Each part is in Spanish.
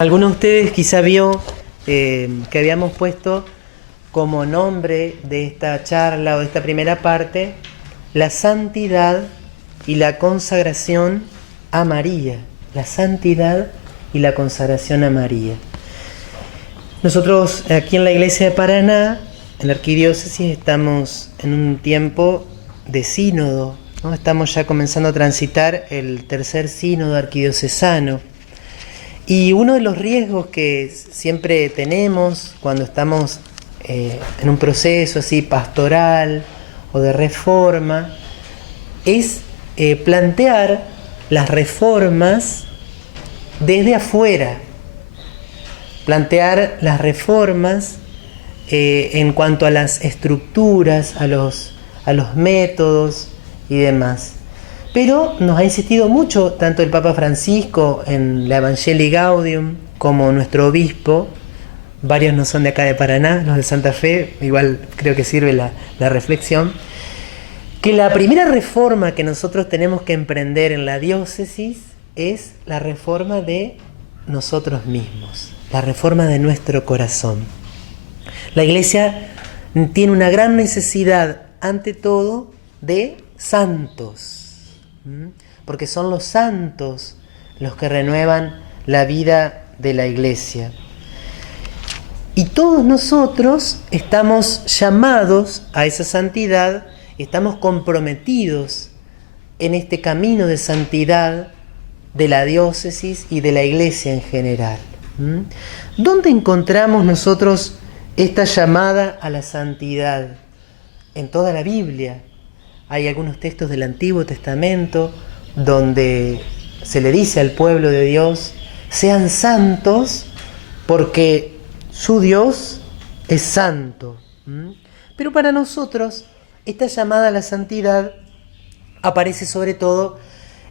Algunos de ustedes quizá vio que habíamos puesto como nombre de esta charla o de esta primera parte la santidad y la consagración a María. La santidad y la consagración a María. Nosotros aquí en la iglesia de Paraná, en la arquidiócesis, estamos en un tiempo de sínodo, ¿no? Estamos ya comenzando a transitar el tercer sínodo arquidiocesano. Y uno de los riesgos que siempre tenemos cuando estamos en un proceso así pastoral o de reforma es plantear las reformas desde afuera, plantear las reformas en cuanto a las estructuras, a los métodos y demás. Pero nos ha insistido mucho tanto el Papa Francisco en la Evangelii Gaudium como nuestro obispo. Varios no son de acá de Paraná, los de Santa Fe, igual creo que sirve la reflexión, que la primera reforma que nosotros tenemos que emprender en la diócesis es la reforma de nosotros mismos, la reforma de nuestro corazón. La Iglesia tiene una gran necesidad, ante todo, de santos, porque son los santos los que renuevan la vida de la Iglesia. Y todos nosotros estamos llamados a esa santidad, estamos comprometidos en este camino de santidad de la diócesis y de la Iglesia en general. ¿Dónde encontramos nosotros esta llamada a la santidad? En toda la Biblia. Hay algunos textos del Antiguo Testamento donde se le dice al pueblo de Dios: sean santos porque su Dios es santo. Pero para nosotros esta llamada a la santidad aparece sobre todo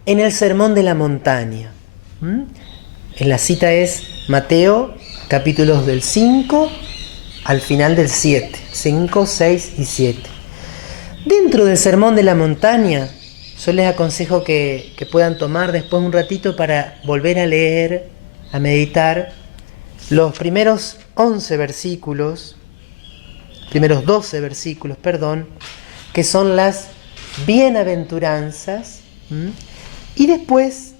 en el Sermón de la Montaña. En la cita es Mateo, capítulos del 5 al final del 7, 5, 6 y 7. Dentro del Sermón de la Montaña, yo les aconsejo que puedan tomar después un ratito para volver a leer, a meditar los primeros 12 versículos, que son las bienaventuranzas, y después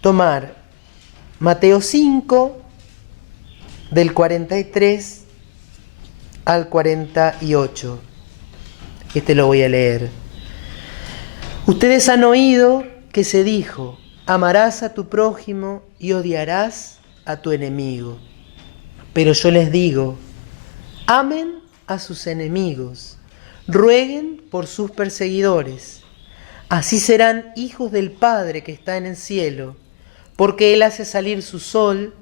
tomar Mateo 5, del 43 al 48. Este lo voy a leer. Ustedes han oído que se dijo: amarás a tu prójimo y odiarás a tu enemigo. Pero yo les digo: amen a sus enemigos, rueguen por sus perseguidores. Así serán hijos del Padre que está en el cielo, porque Él hace salir su sol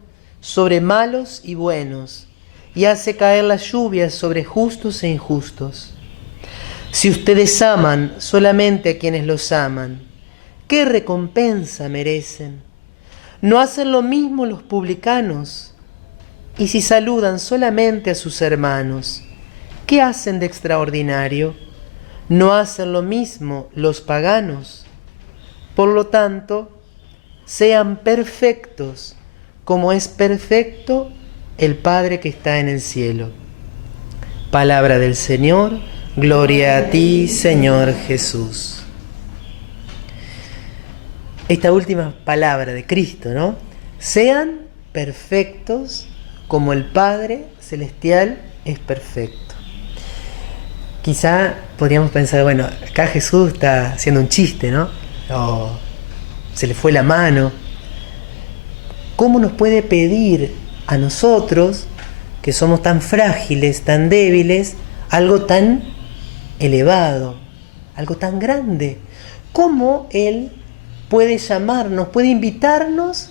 sobre malos y buenos, y hace caer las lluvias sobre justos e injustos. Si ustedes aman solamente a quienes los aman, ¿qué recompensa merecen? ¿No hacen lo mismo los publicanos? Y si saludan solamente a sus hermanos, ¿qué hacen de extraordinario? ¿No hacen lo mismo los paganos? Por lo tanto, sean perfectos, como es perfecto el Padre que está en el cielo. Palabra del Señor. Gloria a ti, Señor Jesús. Esta última palabra de Cristo, ¿no? Sean perfectos como el Padre Celestial es perfecto. Quizá podríamos pensar, bueno, acá Jesús está haciendo un chiste, ¿no? O se le fue la mano. ¿Cómo nos puede pedir a nosotros, que somos tan frágiles, tan débiles, algo tan elevado, algo tan grande? ¿Cómo Él puede llamarnos, puede invitarnos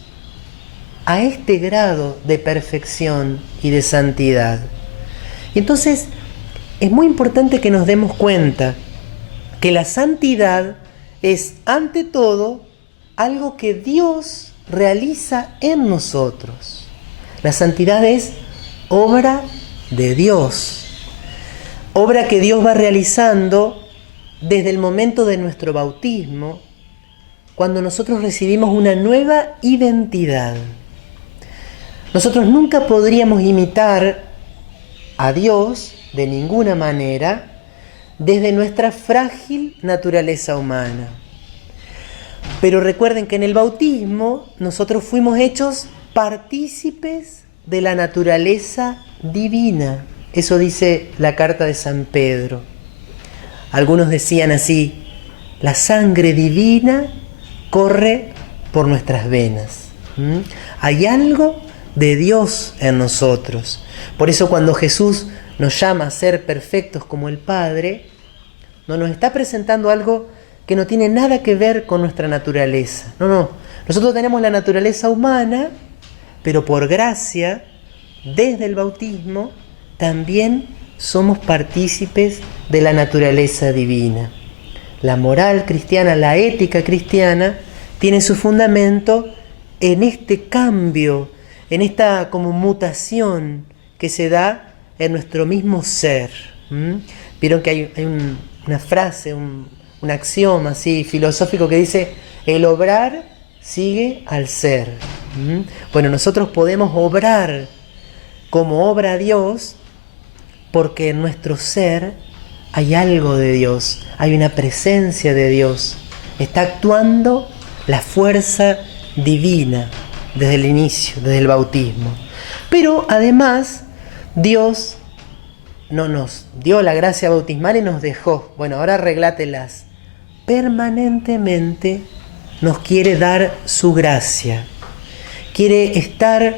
a este grado de perfección y de santidad? Y entonces es muy importante que nos demos cuenta que la santidad es, ante todo, algo que Dios realiza en nosotros. La santidad es obra de Dios. Obra que Dios va realizando desde el momento de nuestro bautismo, cuando nosotros recibimos una nueva identidad. Nosotros nunca podríamos imitar a Dios de ninguna manera desde nuestra frágil naturaleza humana. Pero recuerden que en el bautismo nosotros fuimos hechos partícipes de la naturaleza divina. Eso dice la carta de San Pedro. Algunos decían así: la sangre divina corre por nuestras venas. Hay algo de Dios en nosotros. Por eso cuando Jesús nos llama a ser perfectos como el Padre, no nos está presentando algo que no tiene nada que ver con nuestra naturaleza. No. Nosotros tenemos la naturaleza humana, pero por gracia, desde el bautismo, también somos partícipes de la naturaleza divina. La moral cristiana, la ética cristiana, tiene su fundamento en este cambio, en esta como mutación que se da en nuestro mismo ser. Vieron que hay una frase, un axioma así filosófico que dice: el obrar sigue al ser. Bueno, nosotros podemos obrar como obra Dios porque en nuestro ser hay algo de Dios, hay una presencia de Dios. Está actuando la fuerza divina desde el inicio, desde el bautismo. Pero además, Dios no nos dio la gracia bautismal y nos dejó: bueno, ahora arreglátelas. Permanentemente nos quiere dar su gracia. Quiere estar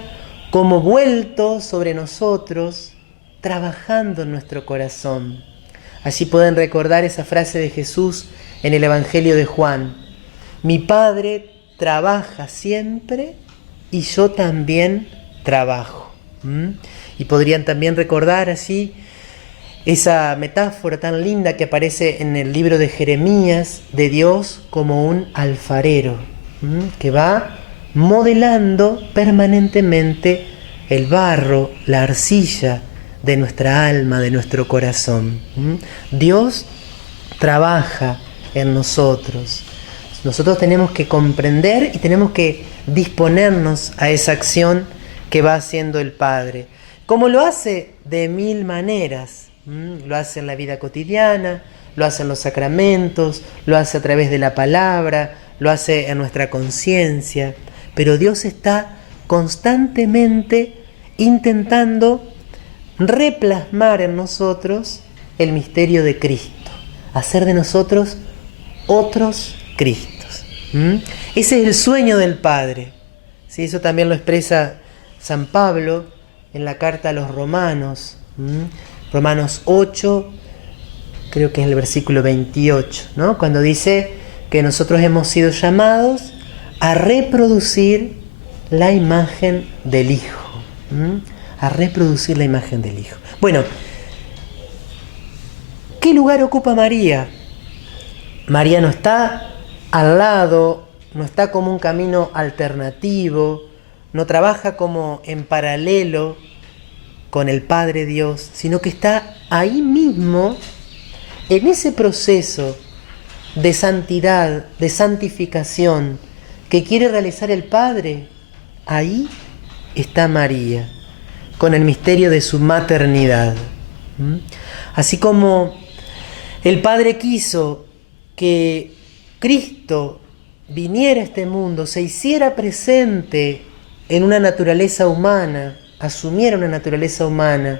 como vuelto sobre nosotros, trabajando en nuestro corazón. Así pueden recordar esa frase de Jesús en el Evangelio de Juan: mi Padre trabaja siempre y yo también trabajo. Y podrían también recordar así esa metáfora tan linda que aparece en el libro de Jeremías, de Dios como un alfarero, que va modelando permanentemente el barro, la arcilla de nuestra alma, de nuestro corazón. Dios trabaja en nosotros. Nosotros tenemos que comprender y tenemos que disponernos a esa acción que va haciendo el Padre. Como lo hace de mil maneras. Lo hace en la vida cotidiana, lo hace en los sacramentos, lo hace a través de la palabra, lo hace en nuestra conciencia. Pero Dios está constantemente intentando replasmar en nosotros el misterio de Cristo, hacer de nosotros otros Cristos. Ese es el sueño del Padre. ¿Sí? Eso también lo expresa San Pablo en la carta a los Romanos. Romanos 8, creo que es el versículo 28, ¿no? Cuando dice que nosotros hemos sido llamados a reproducir la imagen del Hijo. A reproducir la imagen del Hijo. Bueno, ¿qué lugar ocupa María? María no está al lado, no está como un camino alternativo, no trabaja como en paralelo con el Padre Dios, sino que está ahí mismo, en ese proceso de santidad, de santificación que quiere realizar el Padre. Ahí está María, con el misterio de su maternidad. Así como el Padre quiso que Cristo viniera a este mundo, se hiciera presente en una naturaleza humana, asumiera una naturaleza humana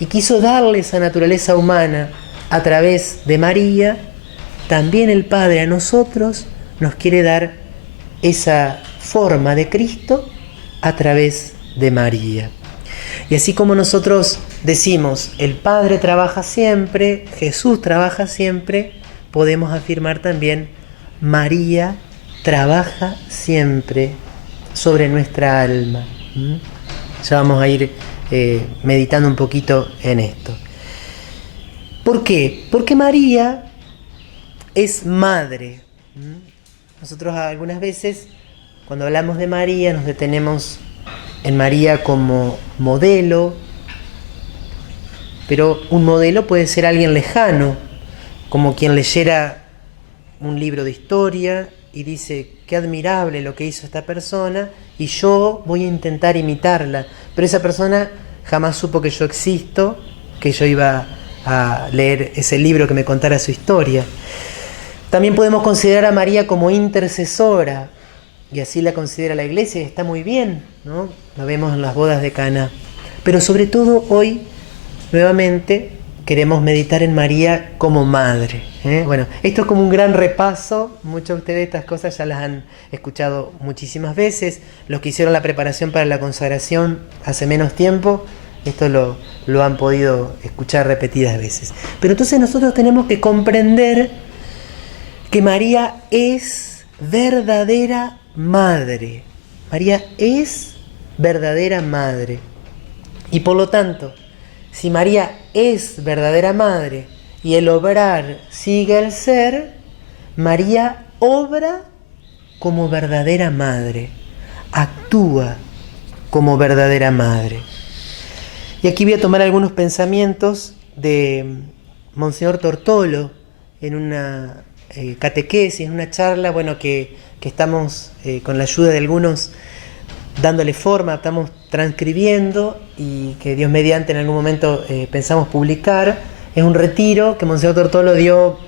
y quiso darle esa naturaleza humana a través de María, también el Padre a nosotros nos quiere dar esa forma de Cristo a través de María. Y así como nosotros decimos, el Padre trabaja siempre, Jesús trabaja siempre, podemos afirmar también, María trabaja siempre sobre nuestra alma. Ya vamos a ir meditando un poquito en esto. ¿Por qué? Porque María es madre. Nosotros algunas veces, cuando hablamos de María, nos detenemos en María como modelo, pero un modelo puede ser alguien lejano, como quien leyera un libro de historia y dice, qué admirable lo que hizo esta persona, y yo voy a intentar imitarla, pero esa persona jamás supo que yo existo, que yo iba a leer ese libro que me contara su historia. También podemos considerar a María como intercesora, y así la considera la Iglesia, y está muy bien, ¿no? Lo vemos en las bodas de Caná. Pero sobre todo hoy, nuevamente, queremos meditar en María como madre. Bueno, esto es como un gran repaso. Muchos de ustedes estas cosas ya las han escuchado muchísimas veces. Los que hicieron la preparación para la consagración hace menos tiempo, esto lo han podido escuchar repetidas veces. Pero entonces nosotros tenemos que comprender que María es verdadera madre. María es verdadera madre. Y por lo tanto, si María es verdadera madre y el obrar sigue el ser, María obra como verdadera madre, actúa como verdadera madre. Y aquí voy a tomar algunos pensamientos de Monseñor Tortolo en una catequesis, en una charla, que estamos con la ayuda de algunos dándole forma, estamos transcribiendo y que Dios mediante en algún momento pensamos publicar. Es un retiro que Monseñor Tortolo dio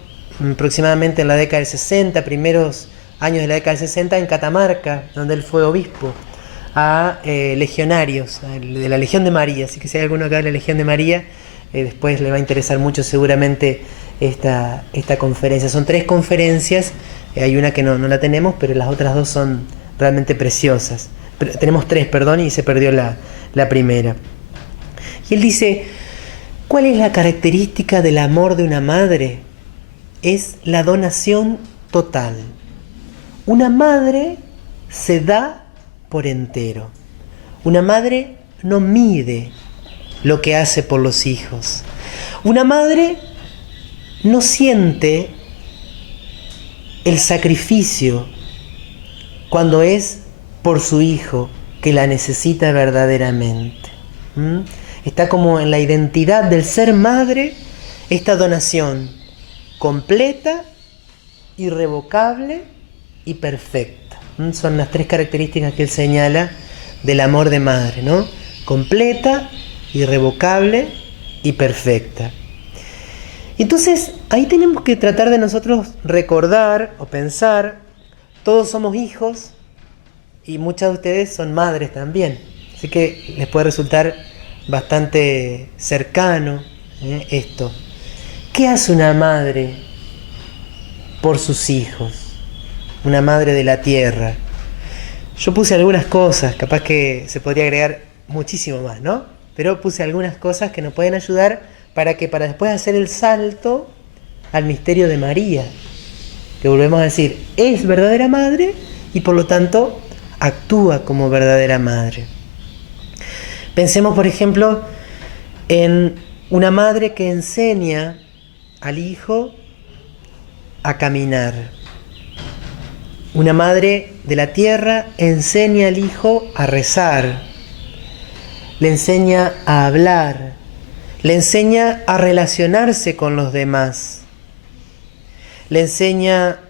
aproximadamente en la década del 60, primeros años de la década del 60, en Catamarca, donde él fue obispo, a legionarios de la Legión de María. Así que si hay alguno que hable de la Legión de María, después le va a interesar mucho seguramente esta conferencia. Son 3 conferencias, hay una que no la tenemos, pero las otras 2 son realmente preciosas. Tenemos 3, perdón, y se perdió la primera. Y él dice, ¿cuál es la característica del amor de una madre? Es la donación total. Una madre se da por entero. Una madre no mide lo que hace por los hijos. Una madre no siente el sacrificio cuando es por su hijo que la necesita verdaderamente. Está como en la identidad del ser madre esta donación completa, irrevocable y perfecta. Son las 3 características que él señala del amor de madre, ¿no? Completa, irrevocable y perfecta. Entonces, ahí tenemos que tratar de nosotros recordar o pensar, todos somos hijos y muchas de ustedes son madres también. Así que les puede resultar bastante cercano esto. ¿Qué hace una madre por sus hijos? Una madre de la tierra. Yo puse algunas cosas, capaz que se podría agregar muchísimo más, ¿no? Pero puse algunas cosas que nos pueden ayudar para después hacer el salto al misterio de María, que volvemos a decir, es verdadera madre y por lo tanto actúa como verdadera madre. Pensemos, por ejemplo, en una madre que enseña al hijo a caminar. Una madre de la tierra enseña al hijo a rezar, le enseña a hablar, le enseña a relacionarse con los demás, le enseña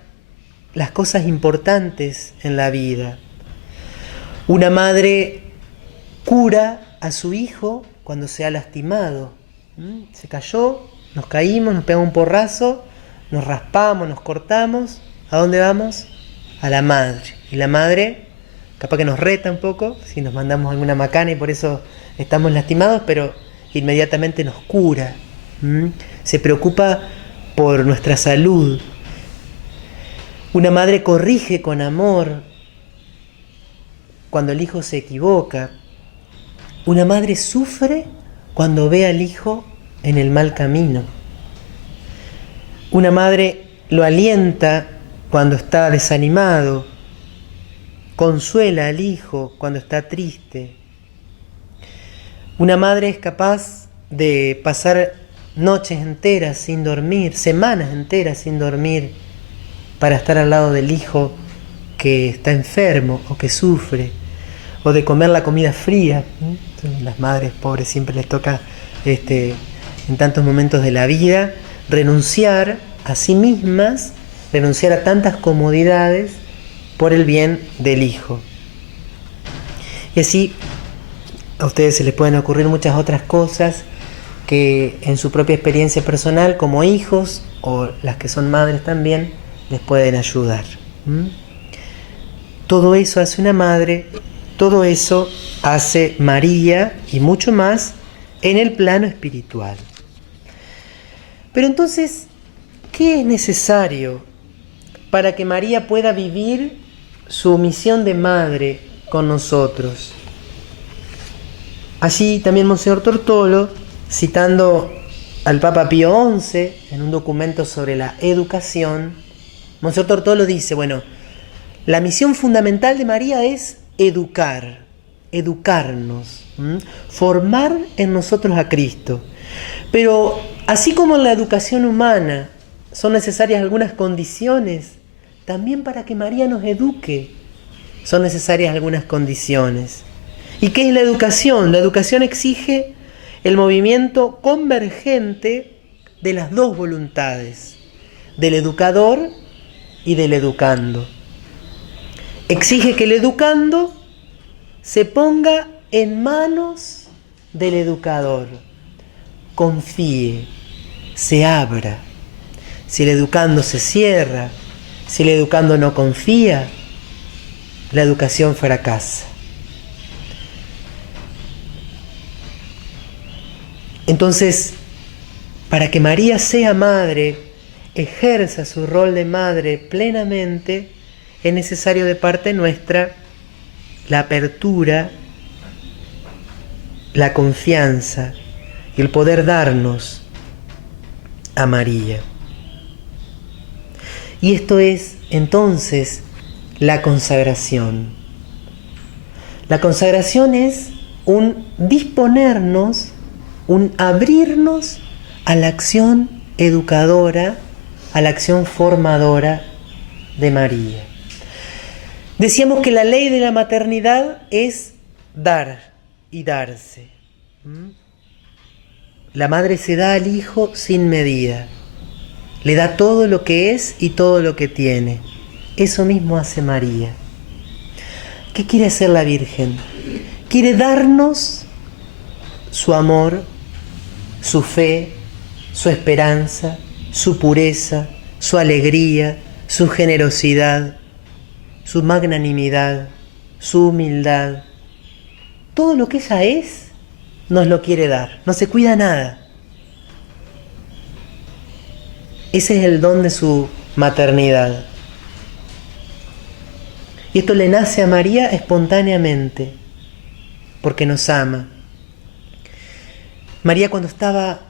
las cosas importantes en la vida. Una madre cura a su hijo cuando se ha lastimado. Se cayó, nos caímos, nos pegamos un porrazo, nos raspamos, nos cortamos. ¿A dónde vamos? A la madre. Y la madre capaz que nos reta un poco si nos mandamos alguna macana y por eso estamos lastimados, pero inmediatamente nos cura. Se preocupa por nuestra salud. Una madre corrige con amor cuando el hijo se equivoca. Una madre sufre cuando ve al hijo en el mal camino. Una madre lo alienta cuando está desanimado, consuela al hijo cuando está triste. Una madre es capaz de pasar noches enteras sin dormir, semanas enteras sin dormir, para estar al lado del hijo que está enfermo o que sufre, o de comer la comida fría. Las madres pobres siempre les toca en tantos momentos de la vida renunciar a sí mismas, renunciar a tantas comodidades por el bien del hijo. Y así a ustedes se les pueden ocurrir muchas otras cosas que en su propia experiencia personal como hijos o las que son madres también les pueden ayudar. Todo eso hace una madre, todo eso hace María y mucho más en el plano espiritual. Pero entonces, ¿qué es necesario para que María pueda vivir su misión de madre con nosotros? Allí también Monseñor Tortolo, citando al Papa Pío XI en un documento sobre la educación, Monseñor Tortolo dice, bueno, la misión fundamental de María es educar, educarnos, formar en nosotros a Cristo. Pero así como en la educación humana son necesarias algunas condiciones, también para que María nos eduque son necesarias algunas condiciones. ¿Y qué es la educación? La educación exige el movimiento convergente de las dos voluntades, del educador y del educando. Exige que el educando se ponga en manos del educador, confíe, se abra. Si el educando se cierra, si el educando no confía, la educación fracasa. Entonces, para que María sea madre, ejerza su rol de madre plenamente, es necesario de parte nuestra la apertura, la confianza y el poder darnos a María. Y esto es entonces la consagración. La consagración es un disponernos, un abrirnos a la acción educadora, a la acción formadora de María. Decíamos que la ley de la maternidad es dar y darse. La madre se da al hijo sin medida. Le da todo lo que es y todo lo que tiene. Eso mismo hace María. ¿Qué quiere hacer la Virgen? Quiere darnos su amor, su fe, su esperanza, su pureza, su alegría, su generosidad, su magnanimidad, su humildad. Todo lo que ella es, nos lo quiere dar. No se cuida nada. Ese es el don de su maternidad. Y esto le nace a María espontáneamente, porque nos ama. María, cuando estaba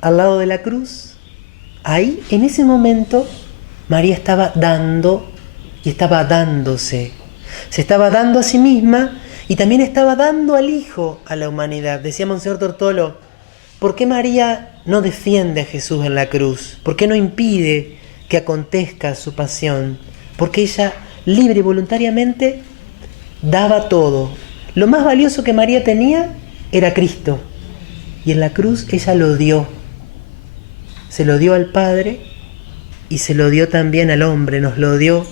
al lado de la cruz, ahí, en ese momento, María estaba dando y estaba dándose. Se estaba dando a sí misma y también estaba dando al Hijo a la humanidad. Decía Monseñor Tortolo, ¿por qué María no defiende a Jesús en la cruz? ¿Por qué no impide que acontezca su pasión? Porque ella, libre y voluntariamente, daba todo. Lo más valioso que María tenía era Cristo. Y en la cruz ella lo dio. Se lo dio al Padre y se lo dio también al hombre. Nos lo dio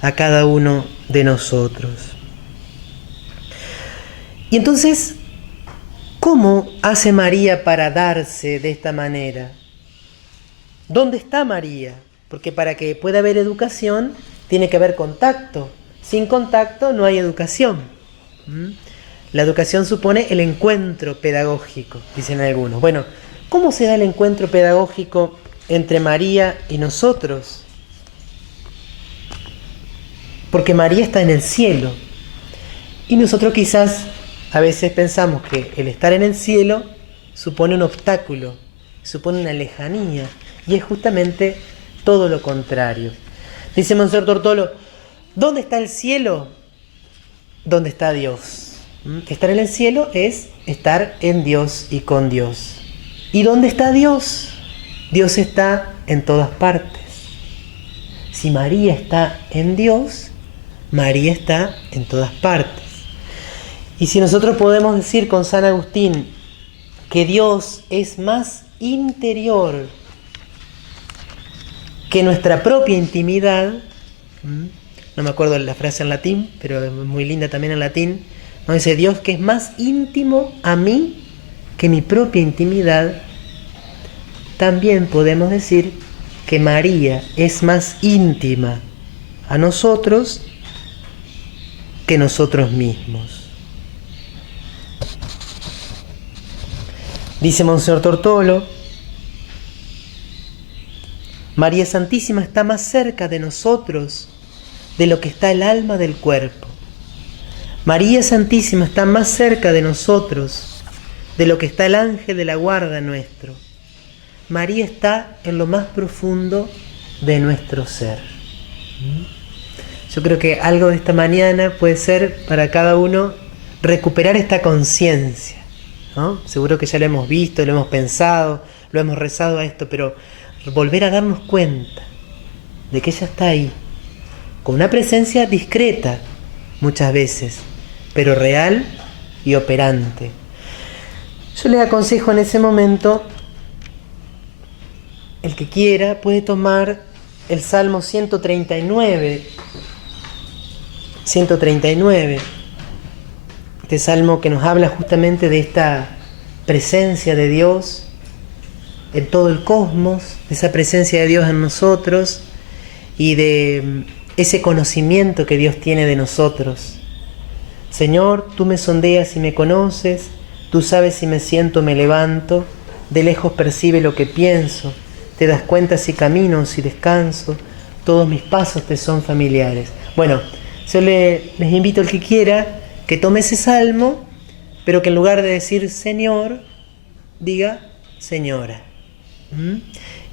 a cada uno de nosotros. Y entonces, ¿cómo hace María para darse de esta manera? ¿Dónde está María? Porque para que pueda haber educación, tiene que haber contacto. Sin contacto no hay educación. La educación supone el encuentro pedagógico, dicen algunos. Bueno, ¿cómo se da el encuentro pedagógico entre María y nosotros? Porque María está en el cielo. Y nosotros quizás a veces pensamos que el estar en el cielo supone un obstáculo, supone una lejanía. Y es justamente todo lo contrario. Dice Monseñor Tortolo, ¿dónde está el cielo? ¿Dónde está Dios? Estar en el cielo es estar en Dios y con Dios. ¿Y dónde está Dios? Dios está en todas partes. Si María está en Dios, María está en todas partes. Y si nosotros podemos decir con San Agustín que Dios es más interior que nuestra propia intimidad, no me acuerdo la frase en latín, pero es muy linda también en latín, ¿no? Ese Dios que es más íntimo a mí que mi propia intimidad. También podemos decir que María es más íntima a nosotros que nosotros mismos. Dice Monseñor Tortolo, María Santísima está más cerca de nosotros de lo que está el alma del cuerpo. María Santísima está más cerca de nosotros de lo que está el ángel de la guarda nuestro. María está en lo más profundo de nuestro ser. Yo creo que algo de esta mañana puede ser para cada uno recuperar esta conciencia, ¿no? Seguro que ya lo hemos visto, lo hemos pensado, lo hemos rezado a esto, pero volver a darnos cuenta de que ella está ahí, con una presencia discreta muchas veces, pero real y operante. Yo les aconsejo en ese momento, el que quiera puede tomar el Salmo 139, este salmo que nos habla justamente de esta presencia de Dios en todo el cosmos, de esa presencia de Dios en nosotros y de ese conocimiento que Dios tiene de nosotros. Señor, tú me sondeas y me conoces, tú sabes si me siento o me levanto, de lejos percibe lo que pienso, te das cuenta si camino o si descanso, todos mis pasos te son familiares. Bueno, yo les invito al que quiera que tome ese salmo, pero que en lugar de decir Señor, diga Señora.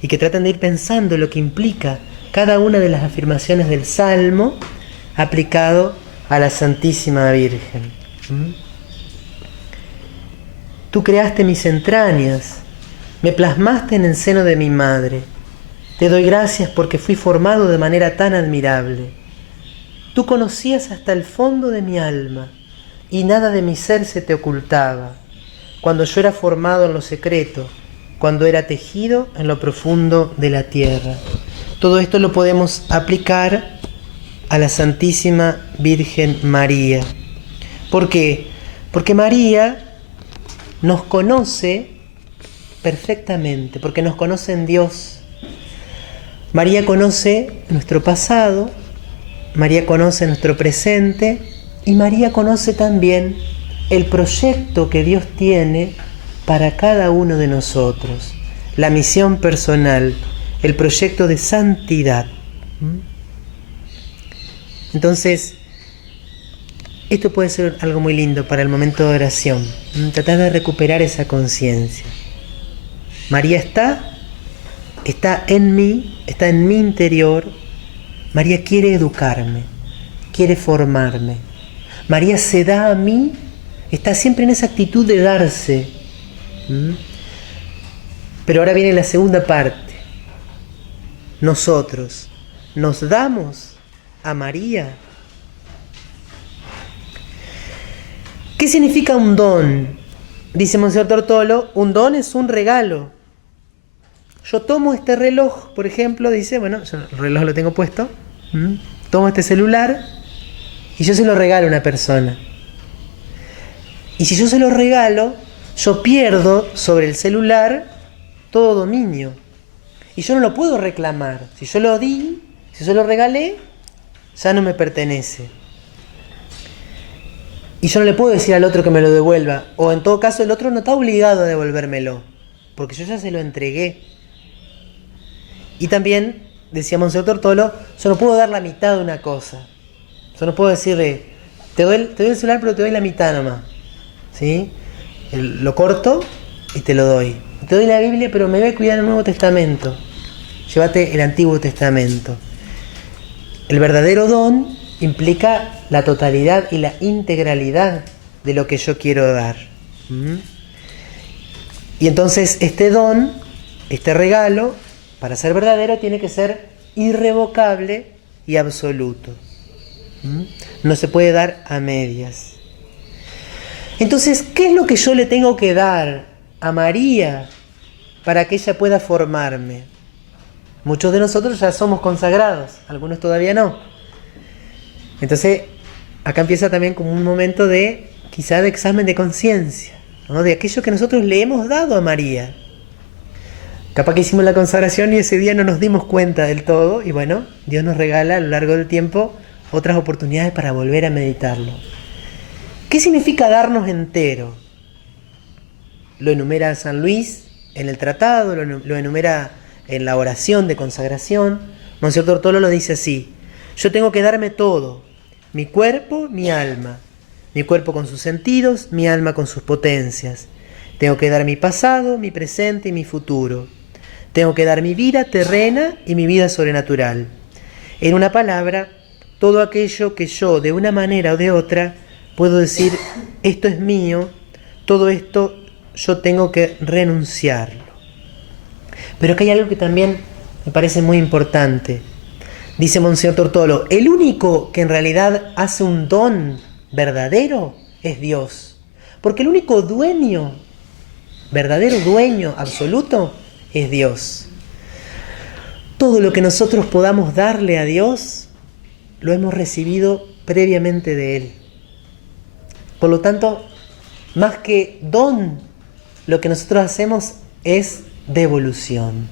Y que traten de ir pensando lo que implica cada una de las afirmaciones del salmo aplicado a la Santísima Virgen. Tú creaste mis entrañas, me plasmaste en el seno de mi madre. Te doy gracias porque fui formado de manera tan admirable. Tú conocías hasta el fondo de mi alma y nada de mi ser se te ocultaba. Cuando yo era formado en lo secreto, cuando era tejido en lo profundo de la tierra. Todo esto lo podemos aplicar a la Santísima Virgen María. ¿Por qué? Porque María nos conoce perfectamente, porque nos conoce en Dios. María conoce nuestro pasado, María conoce nuestro presente y María conoce también el proyecto que Dios tiene para cada uno de nosotros, la misión personal, el proyecto de santidad. Entonces, esto puede ser algo muy lindo para el momento de oración, tratar de recuperar esa conciencia. María está en mí, está en mi interior. María quiere educarme, quiere formarme. María se da a mí, está siempre en esa actitud de darse. Pero ahora viene la segunda parte. Nosotros nos damos a María. ¿Qué significa un don? Dice Monseñor Tortolo, un don es un regalo. Yo tomo este reloj, por ejemplo, dice, bueno, yo el reloj lo tengo puesto, tomo este celular y yo se lo regalo a una persona. Y si yo se lo regalo, yo pierdo sobre el celular todo dominio. Y yo no lo puedo reclamar. Si yo lo di, si yo lo regalé, ya no me pertenece. Y yo no le puedo decir al otro que me lo devuelva. O en todo caso el otro no está obligado a devolvérmelo, porque yo ya se lo entregué. Y también, decía Monseñor Tortolo, yo no puedo dar la mitad de una cosa. Yo no puedo decirle, te doy el celular pero te doy la mitad nomás. ¿Sí? Lo corto y te lo doy. Te doy la Biblia pero me voy a cuidar el Nuevo Testamento. Llévate el Antiguo Testamento. El verdadero don implica la totalidad y la integralidad de lo que yo quiero dar. Y entonces este don, este regalo, para ser verdadero tiene que ser irrevocable y absoluto. No se puede dar a medias. Entonces, ¿qué es lo que yo le tengo que dar a María para que ella pueda formarme? Muchos de nosotros ya somos consagrados, algunos todavía no. Entonces, acá empieza también como un momento de quizá de examen de conciencia, ¿no? De aquello que nosotros le hemos dado a María. Capaz que hicimos la consagración y ese día no nos dimos cuenta del todo, y bueno, Dios nos regala a lo largo del tiempo otras oportunidades para volver a meditarlo. ¿Qué significa darnos entero? Lo enumera San Luis en el tratado, lo enumera en la oración de consagración. Monseñor Tortolo lo dice así: yo tengo que darme todo, mi cuerpo, mi alma, mi cuerpo con sus sentidos, mi alma con sus potencias. Tengo que dar mi pasado, mi presente y mi futuro. Tengo que dar mi vida terrena y mi vida sobrenatural. En una palabra, todo aquello que yo, de una manera o de otra, puedo decir, esto es mío, todo esto yo tengo que renunciarlo. Pero que hay algo que también me parece muy importante. Dice Monseñor Tortolo, el único que en realidad hace un don verdadero es Dios. Porque el único dueño, verdadero dueño absoluto, es Dios. Todo lo que nosotros podamos darle a Dios, lo hemos recibido previamente de Él. Por lo tanto, más que don, lo que nosotros hacemos es devolución.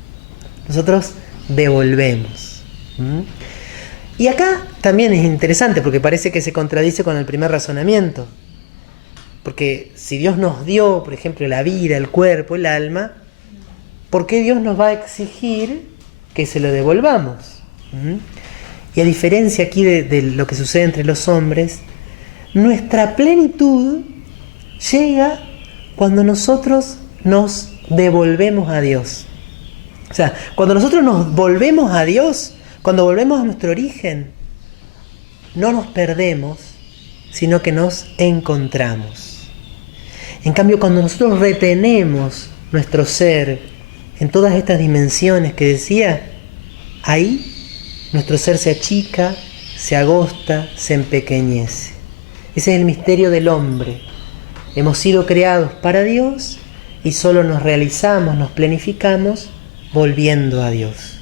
Nosotros devolvemos. Y acá también es interesante porque parece que se contradice con el primer razonamiento. Porque si Dios nos dio, por ejemplo, la vida, el cuerpo, el alma, ¿por qué Dios nos va a exigir que se lo devolvamos? Y a diferencia aquí de lo que sucede entre los hombres, nuestra plenitud llega cuando nosotros nos devolvemos a Dios. O sea, cuando nosotros nos volvemos a Dios, cuando volvemos a nuestro origen, no nos perdemos, sino que nos encontramos. En cambio, cuando nosotros retenemos nuestro ser en todas estas dimensiones que decía, ahí nuestro ser se achica, se agosta, se empequeñece. Ese es el misterio del hombre. Hemos sido creados para Dios y solo nos realizamos, nos planificamos volviendo a Dios.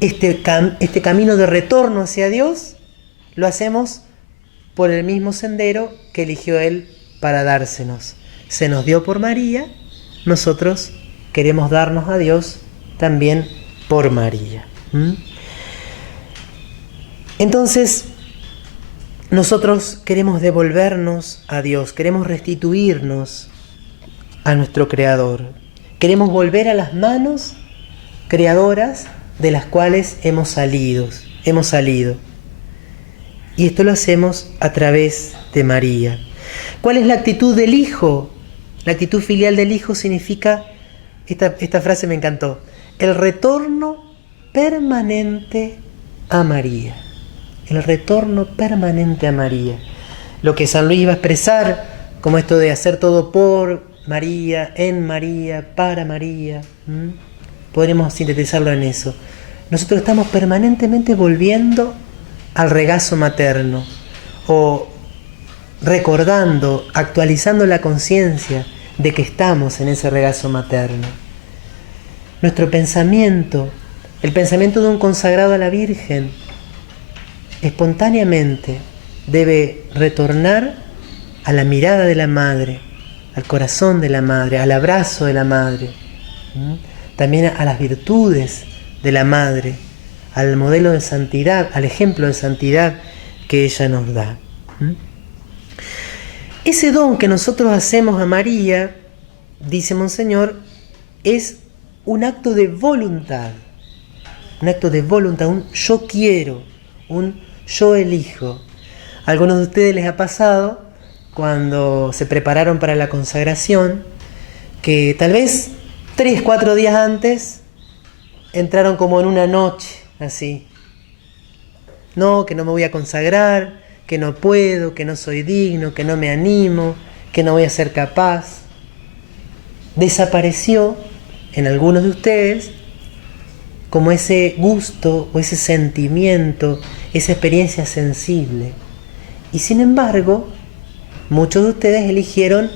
Este camino de retorno hacia Dios lo hacemos por el mismo sendero que eligió Él para dársenos. Se nos dio por María, nosotros queremos darnos a Dios también por María. Entonces, nosotros queremos devolvernos a Dios, queremos restituirnos a nuestro Creador. Queremos volver a las manos creadoras de las cuales hemos salido. Y esto lo hacemos a través de María. ¿Cuál es la actitud del Hijo? La actitud filial del Hijo significa, esta frase me encantó, el retorno permanente a María. El retorno permanente a María. Lo que San Luis iba a expresar como esto de hacer todo por María, en María, para María. Podremos sintetizarlo en eso. Nosotros estamos permanentemente volviendo al regazo materno o recordando, actualizando la conciencia de que estamos en ese regazo materno. Nuestro pensamiento, el pensamiento de un consagrado a la Virgen, espontáneamente debe retornar a la mirada de la Madre, al corazón de la Madre, al abrazo de la Madre, también a las virtudes de la Madre, al modelo de santidad, al ejemplo de santidad que ella nos da. Ese don que nosotros hacemos a María, dice Monseñor, es un acto de voluntad, un yo quiero, un yo elijo. A algunos de ustedes les ha pasado cuando se prepararon para la consagración que tal vez 3, 4 días antes entraron como en una noche así. No, que no me voy a consagrar, que no puedo, que no soy digno, que no me animo, que no voy a ser capaz. Desapareció en algunos de ustedes como ese gusto o ese sentimiento, esa experiencia sensible. Y sin embargo, muchos de ustedes eligieron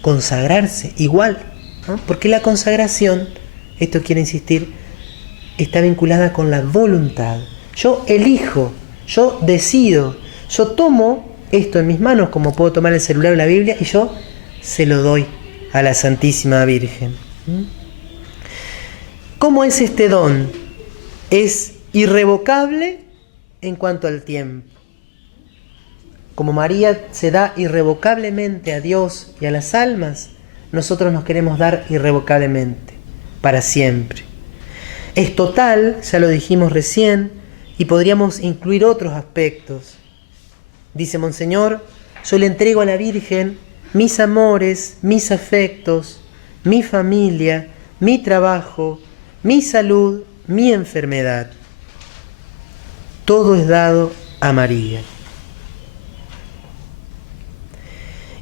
consagrarse igual, ¿no? Porque la consagración, esto quiero insistir, está vinculada con la voluntad. Yo elijo, yo decido, yo tomo esto en mis manos, como puedo tomar el celular o la Biblia, y yo se lo doy a la Santísima Virgen. ¿Cómo es este don? Es irrevocable en cuanto al tiempo. Como María se da irrevocablemente a Dios y a las almas, nosotros nos queremos dar irrevocablemente, para siempre. Es total, ya lo dijimos recién, y podríamos incluir otros aspectos. Dice Monseñor: yo le entrego a la Virgen mis amores, mis afectos, mi familia, mi trabajo, mi salud, mi enfermedad. Todo es dado a María.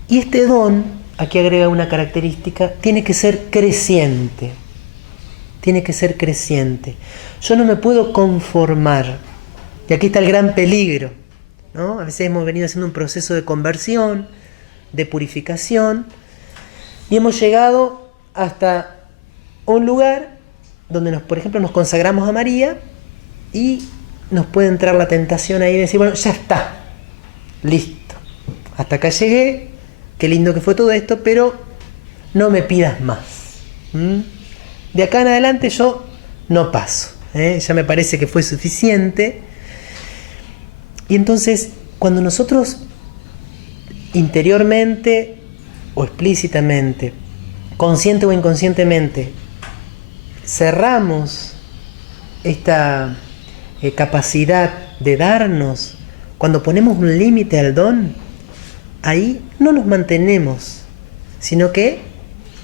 Y este don, aquí agrega una característica, tiene que ser creciente. Tiene que ser creciente. Yo no me puedo conformar. Y aquí está el gran peligro, ¿no? A veces hemos venido haciendo un proceso de conversión, de purificación, y hemos llegado hasta un lugar donde, por ejemplo, nos consagramos a María y nos puede entrar la tentación ahí de decir, bueno, ya está, listo, hasta acá llegué, qué lindo que fue todo esto, pero no me pidas más. De acá en adelante yo no paso, ya me parece que fue suficiente. Y entonces, cuando nosotros interiormente o explícitamente, consciente o inconscientemente, cerramos esta capacidad de darnos, cuando ponemos un límite al don, ahí no nos mantenemos, sino que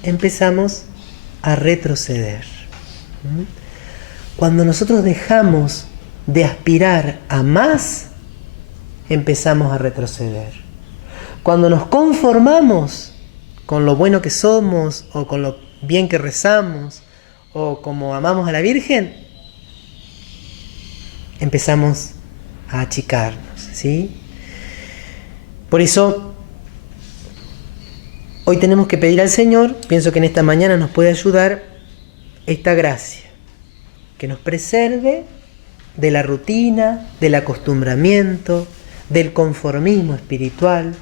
empezamos a retroceder. Cuando nosotros dejamos de aspirar a más, empezamos a retroceder. Cuando nos conformamos con lo bueno que somos, o con lo bien que rezamos, o como amamos a la Virgen, empezamos a achicarnos, ¿sí? Por eso, hoy tenemos que pedir al Señor, pienso que en esta mañana nos puede ayudar esta gracia, que nos preserve de la rutina, del acostumbramiento, del conformismo espiritual,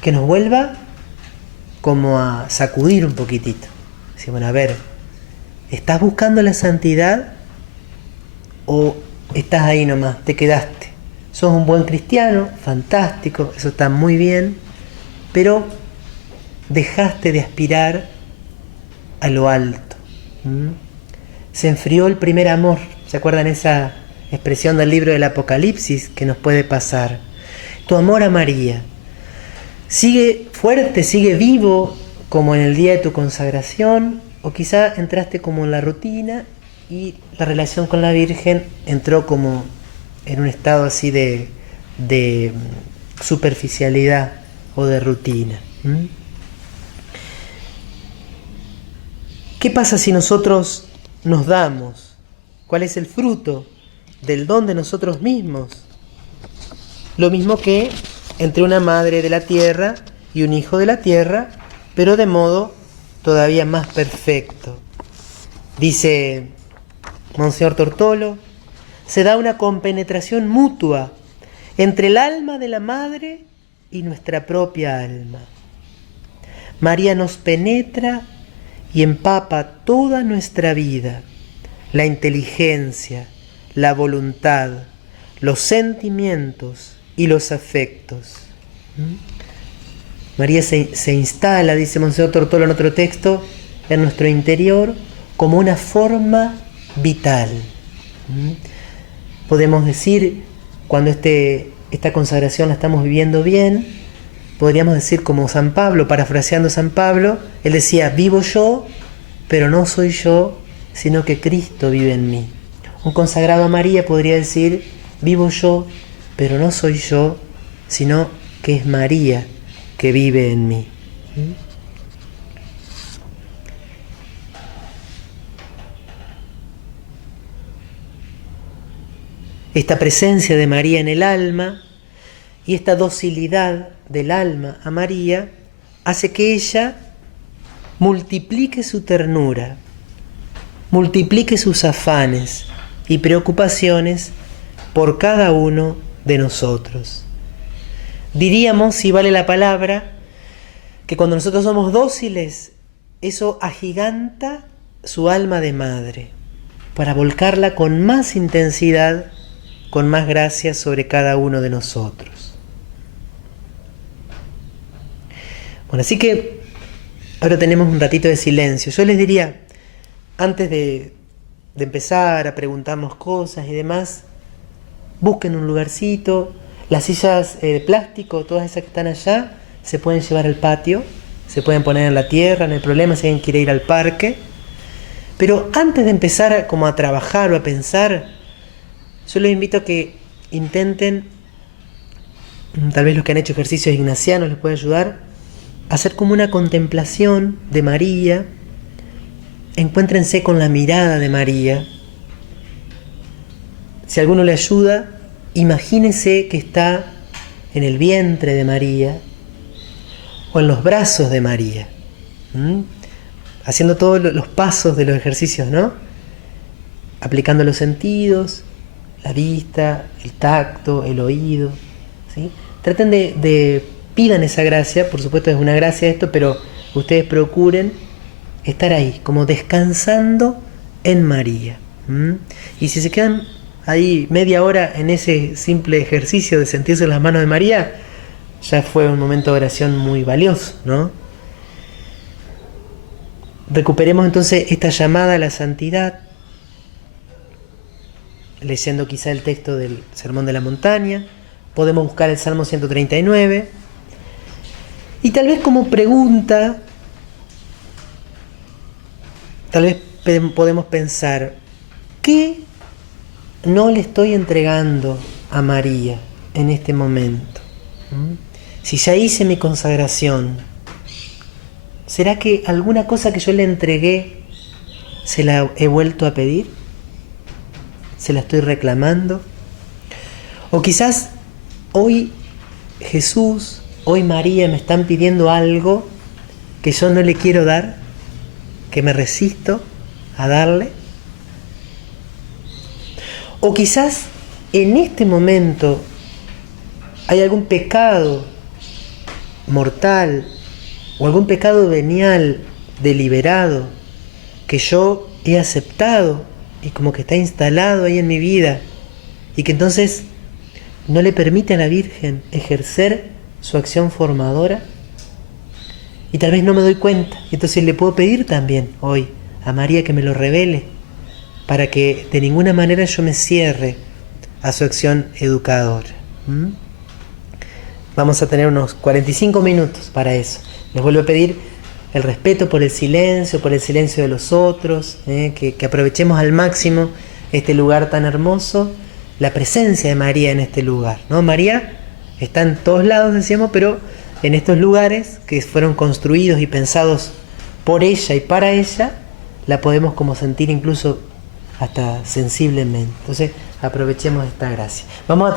que nos vuelva como a sacudir un poquitito. Decir, bueno, a ver, ¿estás buscando la santidad o estás ahí nomás, te quedaste? Sos un buen cristiano, fantástico, eso está muy bien, pero dejaste de aspirar a lo alto. Se enfrió el primer amor. ¿Se acuerdan esa expresión del libro del Apocalipsis que nos puede pasar? Tu amor a María sigue fuerte, sigue vivo como en el día de tu consagración, o quizá entraste como en la rutina y la relación con la Virgen entró como en un estado así de superficialidad o de rutina. ¿Qué pasa si nosotros nos damos? ¿Cuál es el fruto del don de nosotros mismos? Lo mismo que entre una madre de la tierra y un hijo de la tierra, pero de modo todavía más perfecto. Dice Monseñor Tortolo, se da una compenetración mutua entre el alma de la madre y nuestra propia alma. María nos penetra y empapa toda nuestra vida, la inteligencia, la voluntad, los sentimientos y los afectos. María se instala, dice Monseñor Tortolo en otro texto, en nuestro interior como una forma vital. Podemos decir, cuando esta consagración la estamos viviendo bien, podríamos decir como San Pablo, parafraseando a San Pablo, él decía, vivo yo, pero no soy yo, sino que Cristo vive en mí. Un consagrado a María podría decir, vivo yo, pero no soy yo, sino que es María que vive en mí. Esta presencia de María en el alma y esta docilidad del alma a María hace que ella multiplique su ternura, multiplique sus afanes y preocupaciones por cada uno de nosotros. Diríamos, si vale la palabra, que cuando nosotros somos dóciles, eso agiganta su alma de madre para volcarla con más intensidad, con más gracia sobre cada uno de nosotros. Bueno, así que ahora tenemos un ratito de silencio. Yo les diría, antes de empezar a preguntarnos cosas y demás, busquen un lugarcito. Las sillas de plástico, todas esas que están allá, se pueden llevar al patio, se pueden poner en la tierra, no hay problema si alguien quiere ir al parque. Pero antes de empezar a trabajar o a pensar, yo les invito a que intenten, tal vez los que han hecho ejercicios ignacianos les puede ayudar, a hacer como una contemplación de María. Encuéntrense con la mirada de María. Si alguno le ayuda, imagínese que está en el vientre de María o en los brazos de María, haciendo todos los pasos de los ejercicios, ¿no? Aplicando los sentidos, la vista, el tacto, el oído, ¿sí? Traten pidan esa gracia, por supuesto es una gracia esto, pero ustedes procuren estar ahí, como descansando en María. Y si se quedan ahí media hora en ese simple ejercicio de sentirse en las manos de María, ya fue un momento de oración muy valioso, ¿no? Recuperemos entonces esta llamada a la santidad, leyendo quizá el texto del Sermón de la Montaña. Podemos buscar el Salmo 139. Y tal vez como pregunta, tal vez podemos pensar, ¿qué no le estoy entregando a María en este momento? Si ya hice mi consagración, ¿será que alguna cosa que yo le entregué se la he vuelto a pedir? ¿Se la estoy reclamando? O quizás hoy Jesús, hoy María me están pidiendo algo que yo no le quiero dar, que me resisto a darle. O quizás en este momento hay algún pecado mortal o algún pecado venial deliberado que yo he aceptado y como que está instalado ahí en mi vida y que entonces no le permite a la Virgen ejercer su acción formadora, y tal vez no me doy cuenta. Entonces le puedo pedir también hoy a María que me lo revele, para que de ninguna manera yo me cierre a su acción educadora. Vamos a tener unos 45 minutos para eso. Les vuelvo a pedir el respeto por el silencio de los otros, que aprovechemos al máximo este lugar tan hermoso, la presencia de María en este lugar, ¿no? María está en todos lados, decíamos, pero en estos lugares que fueron construidos y pensados por ella y para ella, la podemos como sentir incluso hasta sensiblemente. Entonces aprovechemos esta gracia. Vamos a